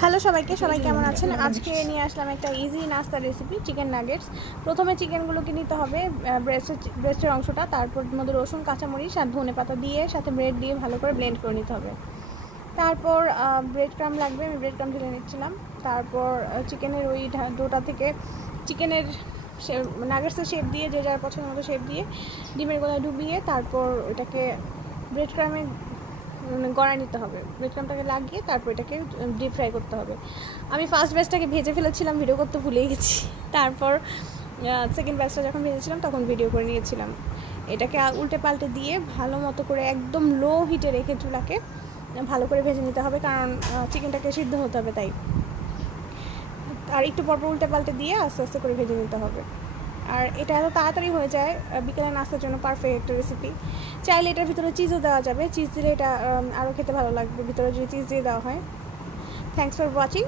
Hello সবাই কেমন আছেন? আজকে নিয়ে আসলাম একটা ইজি নাস্তার রেসিপি, চিকেন নাগেটস। প্রথমে চিকেনগুলোকে নিতে হবে, ব্রেস্টের অংশটা, তারপর মধ্যে রসুন, কাঁচামরিচ আর ধনেপাতা দিয়ে সাথে ব্রেড দিয়ে ভালো করে ব্লেন্ড করে নিতে হবে। তারপর ব্রেড ক্রাম লাগবে, আমি ব্রেড ক্রাম ঢেলে নিচ্ছিলাম। তারপর চিকেনের ওই ডোটা থেকে চিকেনের নাগেটসের শেপ দিয়ে, যে যার পছন্দ মতো শেপ দিয়ে ডিমের গোলায় ডুবিয়ে তারপর ওইটাকে ব্রেড ক্রামে গড়ায় নিতে হবে। ব্রেড ক্রামটাকে লাগিয়ে তারপর এটাকে ডিপ ফ্রাই করতে হবে। আমি ফার্স্ট ব্যাচটাকে ভেজে ফেলেছিলাম, ভিডিও করতে ভুলেই গেছি। তারপর সেকেন্ড ব্যাচটা যখন ভেজেছিলাম তখন ভিডিও করে নিয়েছিলাম। এটাকে উল্টে পাল্টে দিয়ে ভালো মতো করে একদম লো হিটে রেখে চুলাকে ভালো করে ভেজে নিতে হবে, কারণ চিকেনটাকে সিদ্ধ হতে হবে তাই। আর একটু পরপর উল্টে পাল্টে দিয়ে আস্তে আস্তে করে ভেজে নিতে হবে। আর এটা এত তাড়াতাড়ি হয়ে যায়, বিকেলে নাস্তার জন্য পারফেক্ট একটা রেসিপি। চাইলে এটার ভিতরে চিজও দেওয়া যাবে, চিজ দিলে এটা আরও খেতে ভালো লাগবে ভিতরে যদি চিজ দিয়ে দেওয়া হয়। Thanks for watching.